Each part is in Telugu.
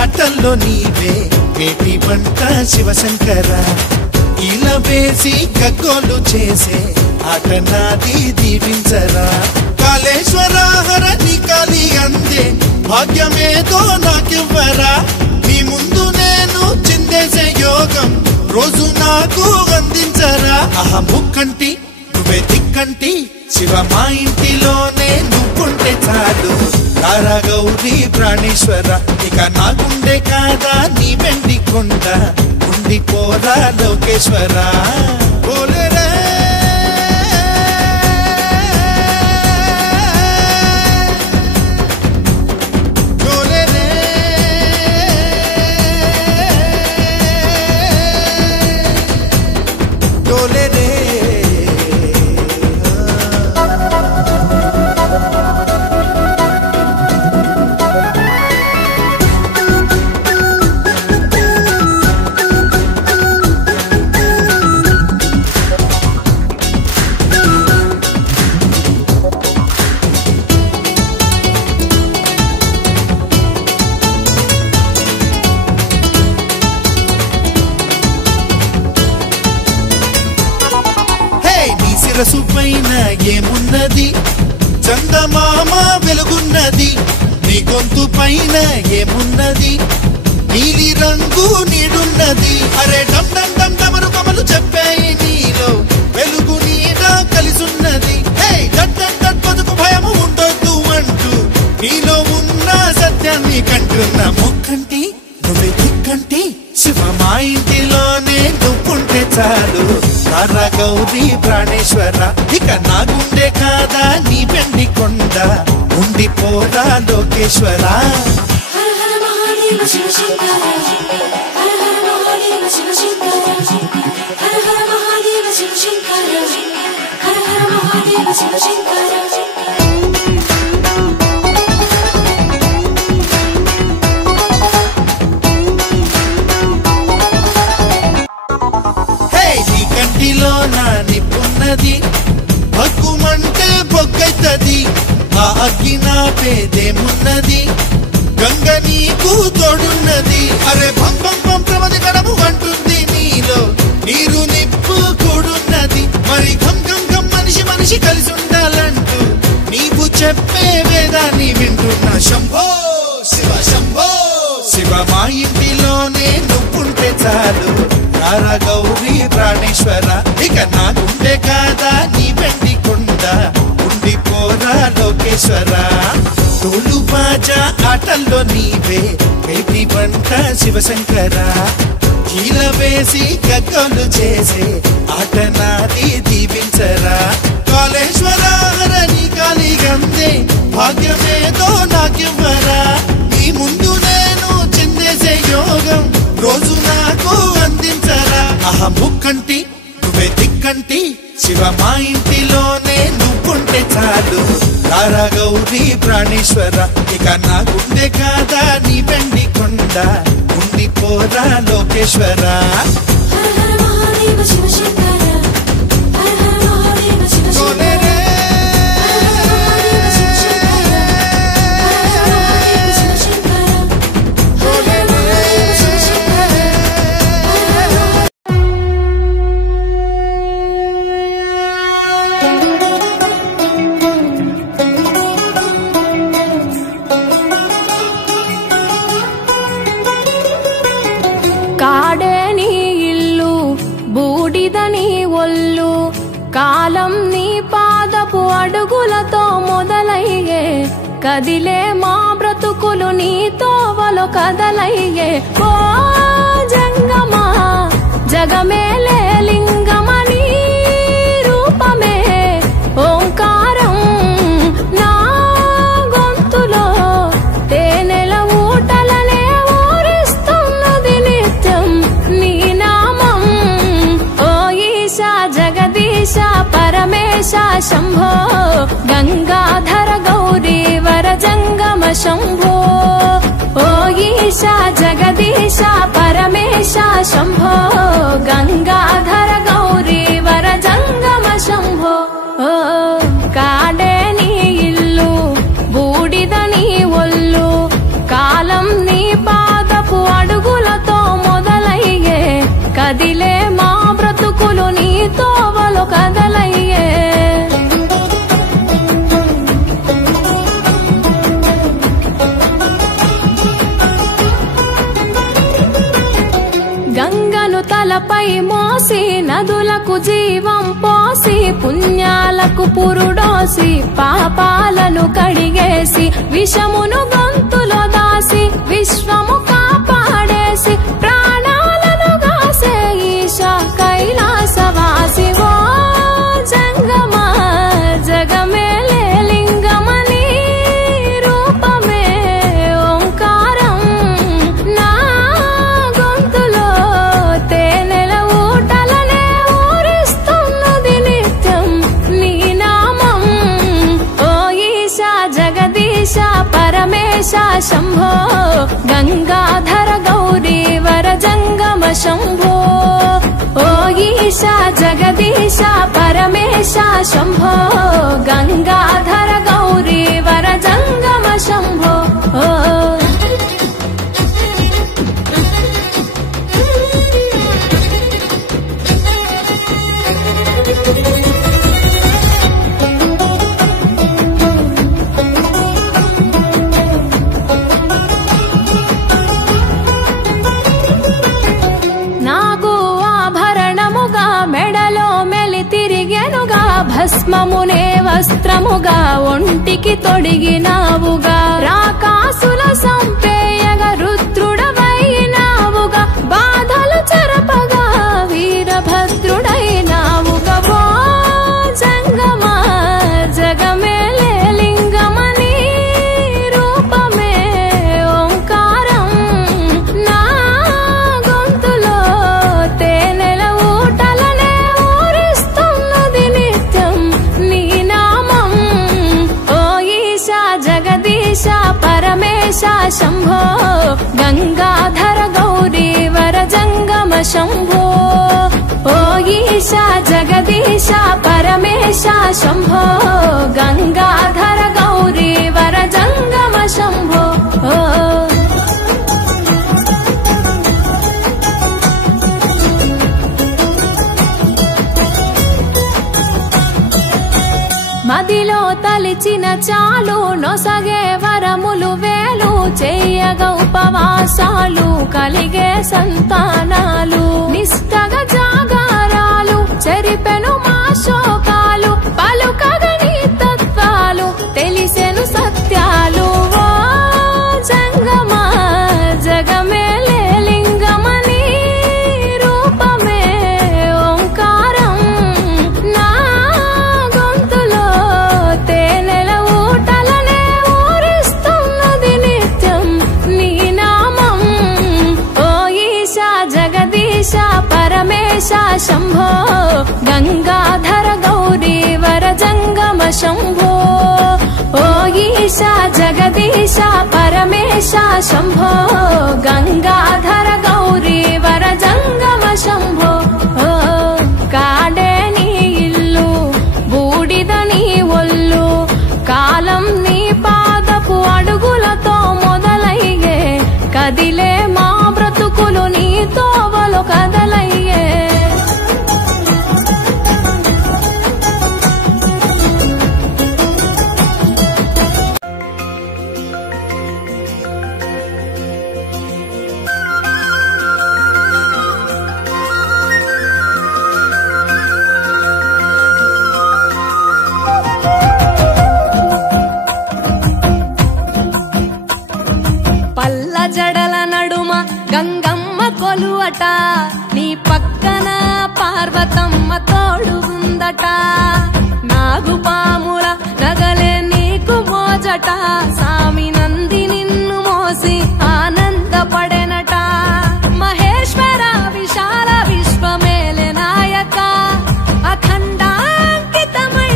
ఆటల్లో నీవే వేటి వంట శివశంకర ఇలా వేసి గగ్గోలు చేసే ఆట నాది దీవించరా కాళేశ్వర హరణి కాలి అందే భాగ్యమేదో నాకివ్వరా నీ ముందు నేను చిందేసే యోగం రోజు నాకు అందించరా ముక్కంటి నువ్వే దిక్కంటి శివ మా ఇంటిలోనే నువ్వుంటే చాలు తారా గౌరీ ప్రాణేశ్వర ఇక నాకుండే కాదా నీ వెండి కొండ ఉండిపోరా లోకేశ్వర బోలేరే శిరసు పైన ఏమున్నది చందమామ వెలుగున్నది నీ గొంతు పైన ఏమున్నది నీలి రంగు నీడున్నది అరే డమ్ డమ్ డమ్ డమరు కమలు చెప్పాయి నీలో వెలుగు నీడ కలిసున్నది బతుకు భయము ఉండొద్దు అంటూ నీలో ఉన్న సత్యాన్ని కంటున్న ముక్కంటి నువ్వే దిక్కంటి శివ మా ఇంటిలోనే నువ్వుంటే చాలు తారా గౌరీ ప్రాణేశ్వర ఇక నాగుండే కాదా నీ వెండి కొండ ఉండిపోరా లోకేశ్వర హర హర మహాదేవ శివ శంకర హర హర మహాదేవ శివ శంకర హర హర మహాదేవ శివ శంకర హర హర మహాదేవ శివ శంకర నా నిప్పున్నది భగ్గుమంటే బొగ్గైతది ఆ అగ్గి నా పేదేమున్నది గంగ నీకు తోడున్నది అరే భంగం ప్రమది గడము అంటుంది నీలో నీరు నిప్పు కూడున్నది మరి గం గం గం మనిషి మనిషి కలిసి ఉండాలంటూ నీవు చెప్పే వేదాన్ని వింటున్నా శంభో శివ శంభో శివ మా ఇంటిలోనే నువ్వుంటే చాలు తారా గౌరీ ప్రాణేశ్వర ఇక నాకుండే కాదా నీ వెండి కొండ ఉండిపోరా లోకేశ్వర తోలు బాజా ఆటల్లో నీవే వేటి వంట శివశంకర కీల వేసి గగ్గోలు చేసే ఆట నాది దీవించరా కాళేశ్వర హరణి కాలి గందే భాగ్యమేదో నాకివ్వరా నీ ముందు నేను చిందేసే యోగం రోజు నాకు అందించరా ముక్కంటి నువ్వే దిక్కంటి శివ మా ఇంటిలోనే నువ్వుంటే చాలు తారా గౌరీ ప్రాణేశ్వర ఇక నాగుండే కాదా నీ వెండి కొండ ఉండిపోరా లోకేశ్వర హర హర మహాదేవ శివ శంకర హర హర మహాదేవ శివ శంకర కాలం నీ పాదపు అడుగులతో మొదలయ్యే కదిలే మా బ్రతుకులు నీ తోవలో కదలయ్యే ఓ జంగమా జగమేలే లింగమని రూపమే ఓంకారం నా గొంతులో తే शम्भो गंगाधर गौरी वर जंगम शम्भो ओ ईशा जगदीशा परमेशा शम्भो गंगाधर गौरी वर जंगम शम्भो ओ काडे नी इल्लु बूडिद नी ఒళ్ళు కాలం నీ పాదపు అడుగులతో మొదలయ్యే కదిలే మా బ్రతుకులు నీ తోవలో కదలయ్యే గంగను తలపై మోసి నదులకు జీవం పోసి పుణ్యాలకు పురుడోసి పాపాలను కడిగేసి విషమును గొంతులో దాసి విశ్వము కాపాడేసి ప్రాణాలను గాసే ఈశా కైలాసవాసి ఓ జంగమా జగమేలే లింగమని రూపమే ఓంకారం నా గొంతులో తేనెల ఊటలనే ఊరిస్తున్నది నిత్యం నీ నామం ఓ ఈశా జగదీశా పరమేశా శంభో గంగాధర గౌరీ వర జంగమ శంభో ఓ ఈశా జగదీశా పరమేశా శంభో గంగాధర గౌరీ వర జంగమ శంభో ఓ భస్మమునే వస్త్రముగా ఒంటికి తొడిగినావుగా రాకాసుల సంపేయగా రుద్రుడవైనావుగా బాధలు చెరపగా వీరభద్రుడైనావుగా ఓ జంగమా జగమేలే లింగమని రూపమే ఓంకారం నా గొంతులో తేనెల ఊటలనే ఊరిస్తున్నది నిత్యం నీ నామం ఓ ఈశా జగదీశా పరమేశా శంభో గంగాధర గౌరీ వర జంగమ శంభో ఓ ఈశా జగదీశా పరమేశా శంభో గంగాధర గౌరీ వర జంగమ శంభో ఓ మదిలో తలిచిన చాలు నొసగే వరములు వేలు చేయగ ఉపవాసాలు కలిగే సంతానాలు నిష్టగా జాగారాలు చెరిపెను మా శోకాలు పలుకగని తత్వాలు తెలిసెను సత్యాలు ఓ జంగమా జగమేలే లింగమని రూపమే ఓంకారం నా గొంతులో తేనెల ఊటలనే ఊరిస్తున్నది నిత్యం నీ నామం ఓ ఈశా జగదీశా పరమేశా శంభో గంగాధర గౌరీ వర జంగమ శంభో ఓ ఈశా జగదీశా పరమేశా శంభో గంగాధర గౌరీ వర జంగమ శంభో ఓ కాడే నీ ఇల్లు బూడిద నీ ఒళ్ళు కాలం నీ పాదపు అడుగులతో మొదలయ్యే కదిలే మా బ్రతుకులు నీ తోవలో కదలయ్యే పల్ల జడల నడుమ గంగమ్మ కొలువట నీ పక్కన పార్వతమ్మ తోడు ఉందట నాగుపాముల నగలే నీకు మోజట సామి నంది నిన్ను మోసి ఆనందపడెనట మహేశ్వర విశాల విశ్వమేలే నాయక అఖండాంకితమై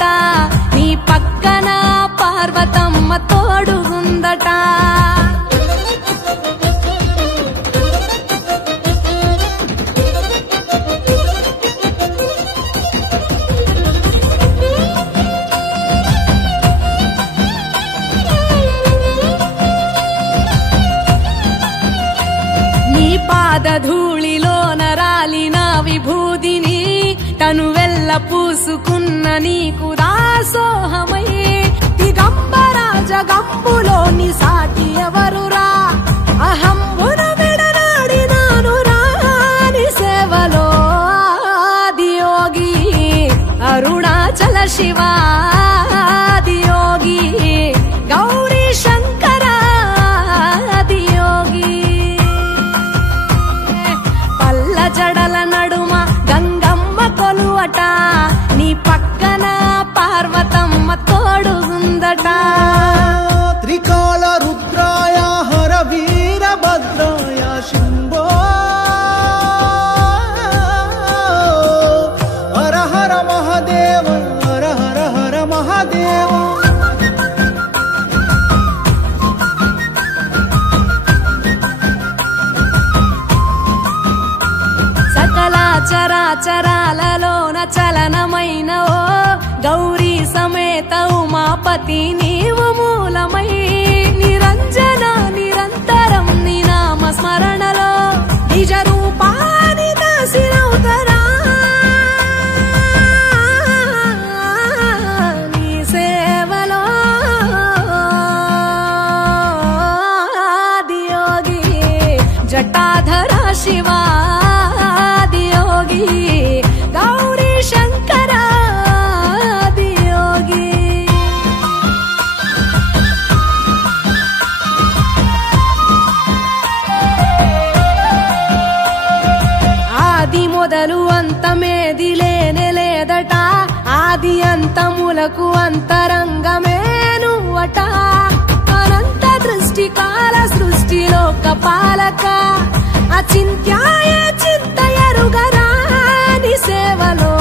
కొలువట నీ పక్కన పార్వతమ్మ తోడుగుందట పాదధూళిలోన రాలిన విభూదిని తనువెల్ల పూసుకున్న నీకు దాసోహమై దిగంబర జగంబులోని సాటి ఎవరురా అహంబున విడనాడినాను రాని సేవలో ఆదియోగి అరుణాచల శివాదియోగి గౌరీ శంకర జడల నడుమ గంగమ్మ కొలువట నీ పక్కన పార్వతమ్మ తోడుగుందట త్రికాల రుద్రాయ హర వీరభద్రాయ శంభో హర హర మహాదేవ హర హర హర మహాదేవ చరాచరాలలోన చలనమైన ఓ గౌరీ సమేత ఉమాపతి నీవు మూలమై నిరంజన నిరంతరం నీ నామ స్మరణలో నిజ రూపాని దాసినవుతరా నీ సేవలో ఆదియోగి జటాధర శివా గౌరీ శంకర ఆదియోగి ఆది మొదలు అంతమేది లేనే లేదట ఆది అంతములకు అంతరంగమే నువ్వట అనంత దృష్టి కాల సృష్టిలోక పాలక అచింత్యాయ చింత ఎరుగరా సేవలో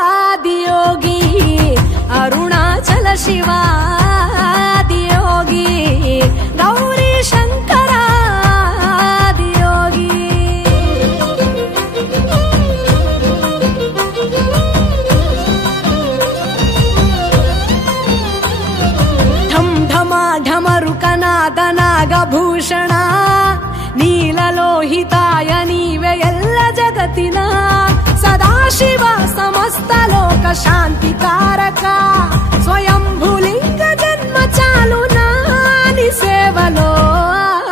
ఆదియోగి అరుణాచల శివాదియోగి గౌరీ శంకర ఆదియోగి ఢం ఢమా ఢమరుకనాద నాగభూషణ నీలలోహితాయ నీవే ఎల్ల జగతిన సదాశివ సమస్త లోక శాంతి కారక స్వయంభులింగ జన్మ చాలు నాని సేవలో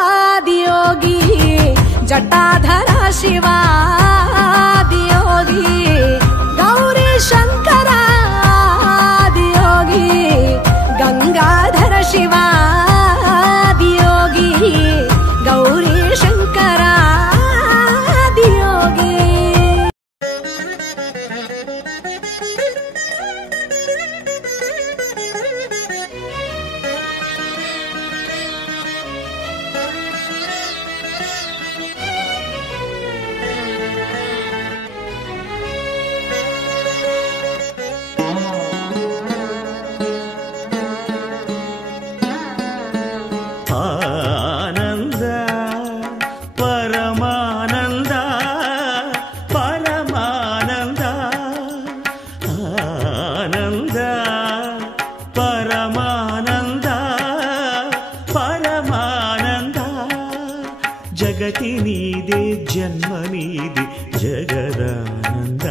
ఆదియోగి జటాధర శివాదియోగి గౌరీ శంకర ఆదియోగి గంగాధర శివాదియోగి గౌరీ శంకర ఆదియోగి జగతి నీదే జన్మ నీదే జగదానంద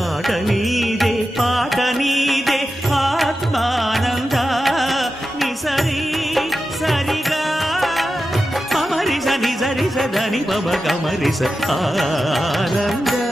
ఆట నీదే పాట నీదే ఆత్మానంద నిసరి సరిగా మమరి సని సరి సదని పమ కమరి స ఆనంద